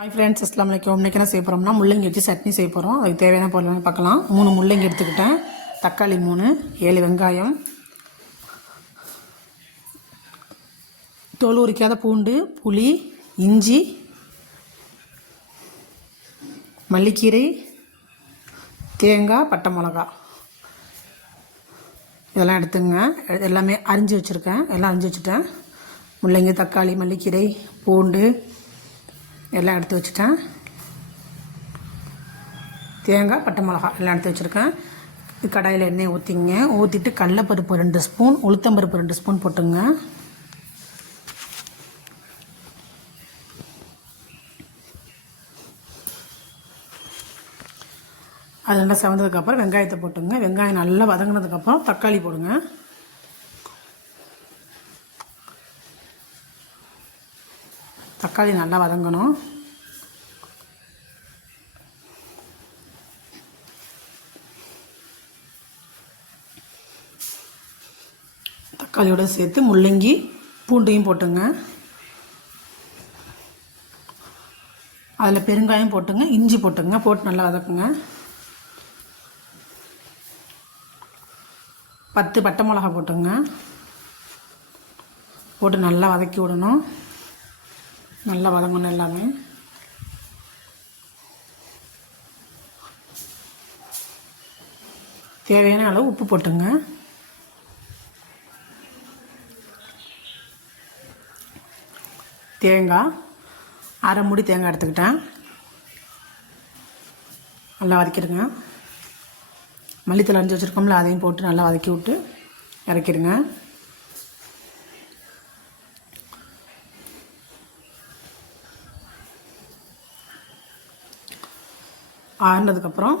Hi friends அஸ்லாம் வலைக்கம் இன்றைக்கி என்ன செய்ய போகிறோம்னா முள்ளங்கி வச்சு சட்னி செய்ய போகிறோம் அதுக்கு தேவையான பொருள் பார்க்கலாம். மூணு முள்ளங்கி எடுத்துக்கிட்டேன். தக்காளி மூணு ஏழு வெங்காயம் தோல் உரிக்காத பூண்டு புளி இஞ்சி மல்லிக்கீரை தேங்காய் பட்டை மிளகா இதெல்லாம் எடுத்துங்க. எ- எல்லாமே அரிஞ்சு வச்சுருக்கேன். எல்லாம் அரிஞ்சு வச்சுட்டேன். முள்ளங்கி தக்காளி மல்லிக்கீரை பூண்டு எல்லாம் எடுத்து வச்சுட்டேன். தேங்காய் பட்டை மிளகா எல்லாம் எடுத்து வச்சுருக்கேன். இது கடாயில் எண்ணெய் ஊற்றிங்க ஊற்றிட்டு கடலப்பருப்பு ரெண்டு ஸ்பூன் உளுத்தம்பருப்பு ரெண்டு ஸ்பூன் போட்டுங்க. அது நல்லா செவந்ததுக்கப்புறம் வெங்காயத்தை போட்டுங்க. வெங்காயம் நல்லா வதங்கினதுக்கப்புறம் தக்காளி போடுங்க. தக்காளி நல்லா வதங்கணும். தக்காளியோட சேர்த்து முள்ளங்கி பூண்டையும் போட்டுங்க. அதில் பெருங்காயம் போட்டுங்க இஞ்சி போட்டுங்க போட்டு நல்லா வதக்குங்க. பத்து பட்டை மிளகா போட்டுங்க. போட்டு நல்லா வதக்கி விடணும். நல்லா வதங்கணும் எல்லாமே. தேவையான அளவு உப்பு போட்டுங்க தேங்காய் அரை மூடி தேங்காய் எடுத்துக்கிட்டேன். நல்லா வதக்கிடுங்க. மல்லித்தலை அரைஞ்சி வச்சுருக்கோம்ல அதையும் போட்டு நல்லா வதக்கி விட்டு இறக்கிடுங்க. ஆறுனதுக்கப்புறம்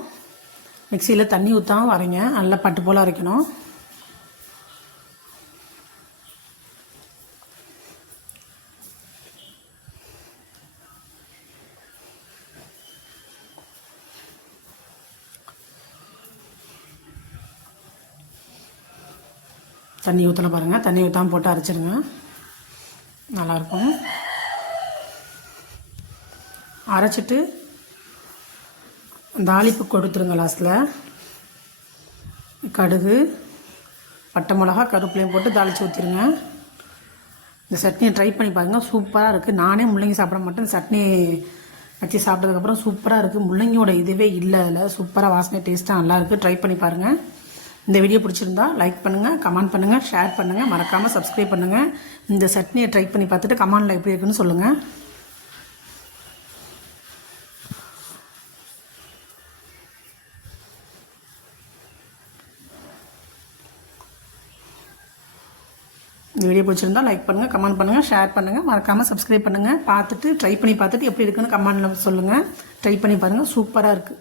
மிக்சியில் தண்ணி ஊற்றாமல் வரைங்க நல்லா பட்டு போல் அரைக்கணும். தண்ணி ஊற்றலை பாருங்கள் தண்ணி ஊற்றாமல் போட்டு அரைச்சிடுங்க நல்லாயிருக்கும் அரைச்சிட்டு தாளிப்பு கொடுத்துருங்க லாஸ்ட்டில் கடுகு பட்டை மிளகா கருவேப்பிலையும் போட்டு தாளித்து ஊற்றிடுங்க இந்த சட்னியை ட்ரை பண்ணி பாருங்கள் சூப்பராக இருக்குது நானே முள்ளங்கி சாப்பிட மாட்டேன். சட்னி வச்சு சாப்பிட்டதுக்கப்புறம் சூப்பராக இருக்குது முள்ளங்கியோட இதுவே இல்லை அதில். சூப்பராக வாசனை டேஸ்ட்டாக நல்லா இருக்குது ட்ரை பண்ணி பாருங்கள் இந்த வீடியோ பிடிச்சிருந்தா லைக் பண்ணுங்கள் கமெண்ட் பண்ணுங்கள் ஷேர் பண்ணுங்கள் மறக்காமல் சப்ஸ்கிரைப் பண்ணுங்கள் இந்த சட்னியை ட்ரை பண்ணி பார்த்துட்டு கமெண்டில் எப்படி இருக்குன்னு சொல்லுங்கள் இந்த வீடியோ பிடிச்சிருந்தா லைக் பண்ணுங்கள் கமெண்ட் பண்ணுங்கள் ஷேர் பண்ணுங்கள் மறக்காமல் சப்ஸ்கிரைப் பண்ணுங்கள் பார்த்துட்டு ட்ரை பண்ணி பார்த்துட்டு எப்படி இருக்குன்னு கமெண்டில் சொல்லுங்கள் ட்ரை பண்ணி பாருங்கள் சூப்பராக இருக்குது